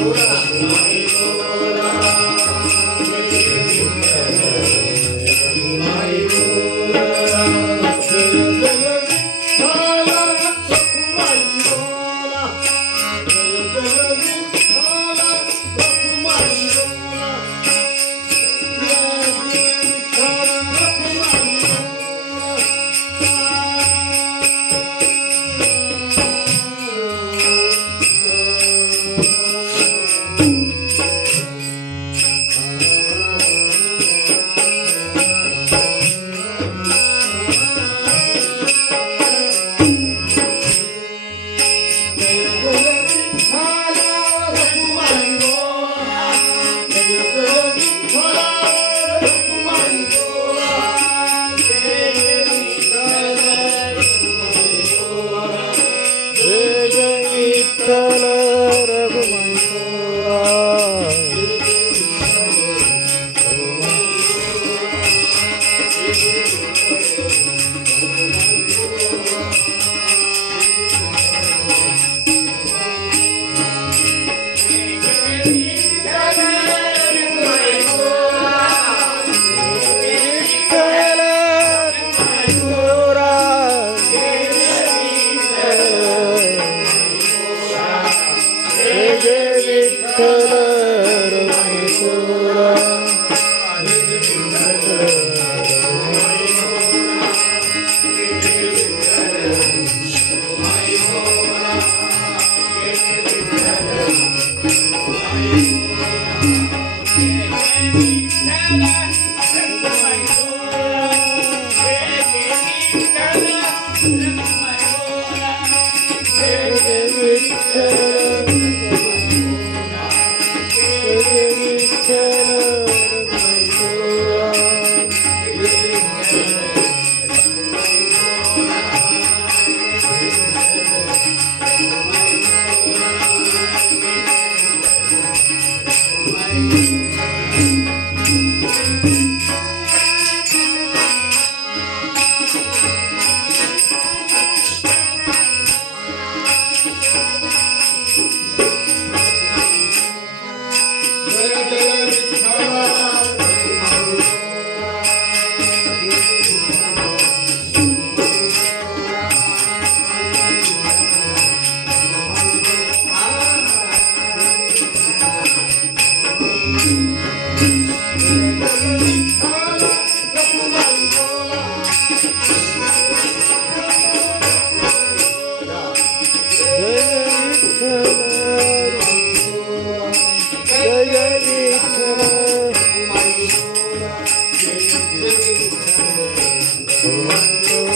Hold on. Música